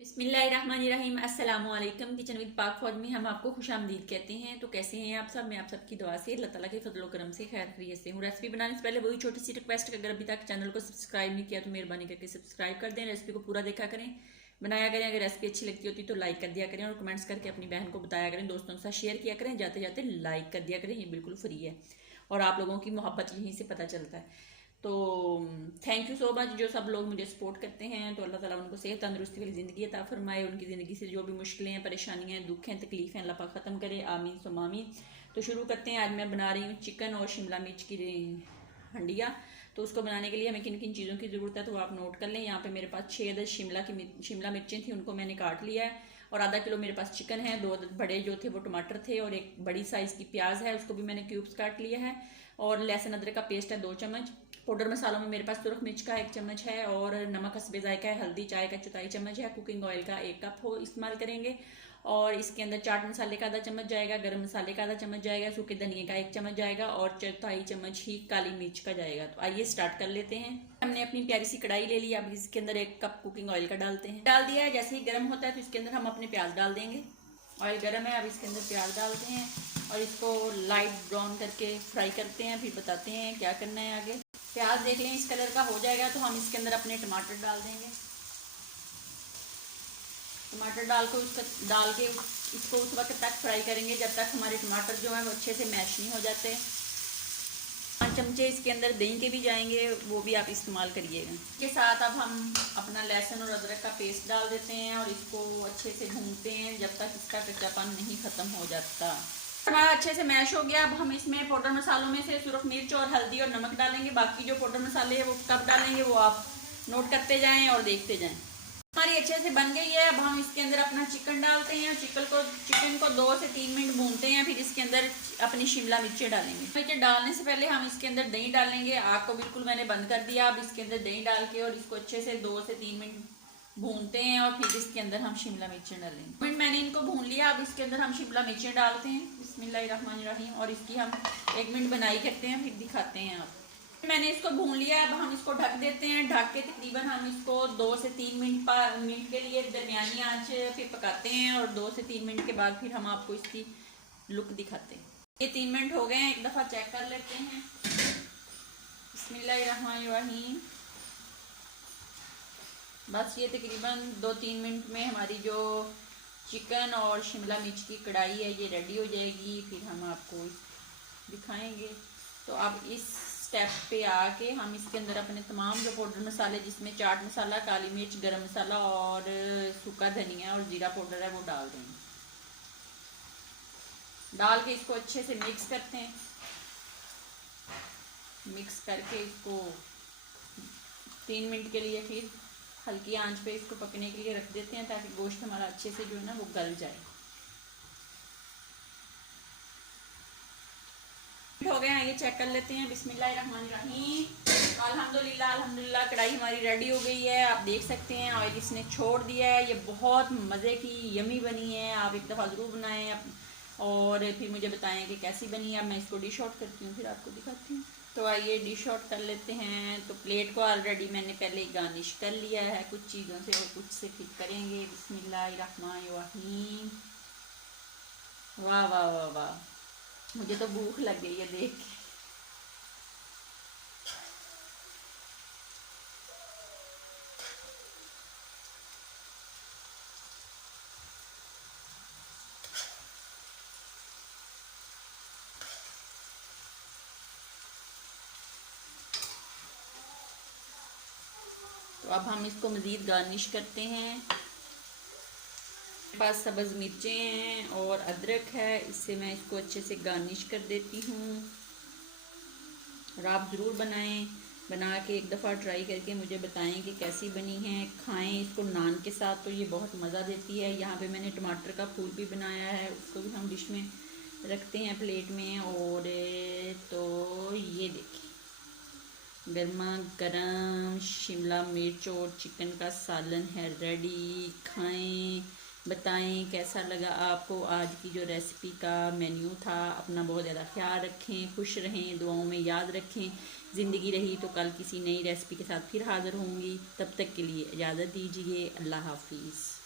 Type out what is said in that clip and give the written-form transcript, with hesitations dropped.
बिस्मिल्लाहिर्रहमानिर्रहीम अस्सलामु अलैकुम। किचन विद पाक फौज में हम आपको खुशामदीद कहते हैं। तो कैसे हैं आप सब? मैं आप सबकी दुआ से अल्लाह ताला के फजल व करम से खैर खैरियत से हूँ। रेसिपी बनाने से पहले वही छोटी सी रिक्वेस्ट, अगर अभी तक चैनल को सब्सक्राइब नहीं किया तो मेहरबानी करके सब्सक्राइब कर दें। रेसिपी को पूरा देखा करें, बनाया करें। अगर रेसिपी अच्छी लगती होती तो लाइक कर दिया करें और कमेंट्स करके अपनी बहन को बताया करें, दोस्तों के साथ शेयर किया करें, जाते जाते लाइक कर दिया करें। ये बिल्कुल फ्री है और आप लोगों की मोहब्बत यहीं से पता चलता है। तो थैंक यू सो मच जो सब लोग मुझे सपोर्ट करते हैं। तो अल्लाह ताला उनको सेहत तंदुरुस्ती वाली ज़िंदगी अता फरमाए, उनकी ज़िंदगी से जो भी मुश्किलें हैं, परेशानियां हैं, दुख हैं, तकलीफ़ हैं, अल्लाह पाक ख़त्म करे, आमीन सुम्मा आमीन। तो शुरू करते हैं। आज मैं बना रही हूँ चिकन और शिमला मिर्च की हंडिया। तो उसको बनाने के लिए हमें किन किन चीज़ों की ज़रूरत है तो आप नोट कर लें। यहाँ पे मेरे पास 6 अदद शिमला मिर्चें थी, उनको मैंने काट लिया है। और आधा किलो मेरे पास चिकन है, 2 अदद बड़े जो थे वो टमाटर थे, और एक बड़ी साइज़ की प्याज है, उसको भी मैंने क्यूब्स काट लिया है। और लहसुन अदरक का पेस्ट है 2 चम्मच। पाउडर मसालों में मेरे पास सुरख मिर्च का 1 चम्मच है, और नमक हस्बे जायका है, हल्दी चाय का 1/4 चम्मच है, कुकिंग ऑयल का 1 कप हो इस्तेमाल करेंगे। और इसके अंदर चाट मसाले का आधा चम्मच जाएगा, गरम मसाले का आधा चम्मच जाएगा, सूखे धनिया का 1 चम्मच जाएगा, और 1/4 चम्मच ही काली मिर्च का जाएगा। तो आइए स्टार्ट कर लेते हैं। हमने अपनी प्यारी सी कढ़ाई ले ली। अब इसके अंदर 1 कप कुकिंग ऑयल का डालते हैं। डाल दिया है। जैसे ही गर्म होता है तो इसके अंदर हम अपने प्याज डाल देंगे। ऑयल गर्म है, अब इसके अंदर प्याज डालते हैं और इसको लाइट ब्राउन करके फ्राई करते हैं, फिर बताते हैं क्या करना है आगे। प्याज देख लें इस कलर का हो जाएगा तो हम इसके अंदर अपने टमाटर डाल देंगे। टमाटर डाल के इसको उस वक्त तक फ्राई करेंगे जब तक हमारे टमाटर जो है वो अच्छे से मैश नहीं हो जाते। 5 चमचे इसके अंदर दही के भी जाएंगे, वो भी आप इस्तेमाल करिएगा। इसके साथ अब हम अपना लहसुन और अदरक का पेस्ट डाल देते हैं और इसको अच्छे से भूनते हैं जब तक इसका कच्चापन नहीं ख़त्म हो जाता। हमारा अच्छे से मैश हो गया। अब हम इसमें पाउडर मसालों में से सुरख मिर्च और हल्दी और नमक डालेंगे। बाकी जो पाउडर मसाले हैं वो कब डालेंगे वो आप नोट करते जाएं और देखते जाएं। हमारी अच्छे से बन गई है। अब हम इसके अंदर अपना चिकन डालते हैं। चिकन को 2 से 3 मिनट भूनते हैं, फिर इसके अंदर अपनी शिमला मिर्चें डालेंगे। मिर्चें डालने से पहले हम इसके अंदर दही डालेंगे। आग को बिल्कुल मैंने बंद कर दिया। अब इसके अंदर दही डाल के और इसको अच्छे से 2 से 3 मिनट भूनते हैं और फिर इसके अंदर हम शिमला मिर्चें डालेंगे। मैंने इनको भून लिया। अब इसके अंदर हम शिमला मिर्चें डालते हैं। बिस्मिल्लाहिर्रहमानिर्रहीम। और इसकी हम 1 मिनट बनाई करते हैं, फिर दिखाते हैं आप। मैंने इसको भून लिया। अब हम इसको ढक देते हैं। ढक के तकरीबन हम इसको 2 से 3 मिनट के लिए दरमियानी आंच पे पकाते हैं, और 2 से 3 मिनट के बाद फिर हम आपको इसकी लुक दिखाते हैं। ये 3 मिनट हो गए हैं, एक दफ़ा चेक कर लेते हैं। बिस्मिल्लाहिर्रहमानिर्रहीम। बस ये तकरीबन 2-3 मिनट में हमारी जो चिकन और शिमला मिर्च की कढ़ाई है ये रेडी हो जाएगी। फिर हम आपको दिखाएंगे। तो अब इस स्टेप पे आके हम इसके अंदर अपने तमाम जो पाउडर मसाले, जिसमें चाट मसाला, काली मिर्च, गरम मसाला और सूखा धनिया और जीरा पाउडर है, वो डाल देंगे। डाल के इसको अच्छे से मिक्स करते हैं। मिक्स करके इसको 3 मिनट के लिए फिर हल्की आंच पे इसको पकने के लिए रख देते हैं, ताकि गोश्त हमारा अच्छे से जो है ना वो गल जाए। हो गया है, ये चेक कर लेते हैं। बिस्मिल्लाहिर्रहमानिर्रहीम। अल्हम्दुलिल्लाह कढ़ाई हमारी रेडी हो गई है। आप देख सकते हैं ऑयल इसने छोड़ दिया है। ये बहुत मज़े की यमी बनी है। आप एक दफ़ा ज़रूर बनाएं और फिर मुझे बताएं कि कैसी बनी है। अब मैं इसको डिश आउट करती हूँ, फिर आपको दिखाती हूँ। तो आइए डिश आउट कर लेते हैं। तो प्लेट को ऑलरेडी मैंने पहले ही गार्निश कर लिया है कुछ चीज़ों से, और कुछ से फिर करेंगे। बिस्मिल्लाहिर्रहमानिर्रहीम। वाह वाह वाह वाह, मुझे तो भूख लग गई है देख के। तो अब हम इसको मज़ीद गार्निश करते हैं। मेरे पास सब्ज़ मिर्चें हैं और अदरक है, इससे मैं इसको अच्छे से गार्निश कर देती हूँ। और आप ज़रूर बनाएं, बना के एक दफ़ा ट्राई करके मुझे बताएं कि कैसी बनी है। खाएं इसको नान के साथ, तो ये बहुत मज़ा देती है। यहाँ पे मैंने टमाटर का फूल भी बनाया है, उसको भी हम डिश में रखते हैं प्लेट में। और तो ये देखिए, गर्मा गर्म शिमला मिर्च और चिकन का सालन है रेडी। खाएं, बताएं कैसा लगा आपको आज की जो रेसिपी का मेन्यू था। अपना बहुत ज़्यादा ख्याल रखें, खुश रहें, दुआओं में याद रखें। ज़िंदगी रही तो कल किसी नई रेसिपी के साथ फिर हाज़िर होंगी। तब तक के लिए इजाज़त दीजिए। अल्लाह हाफिज़।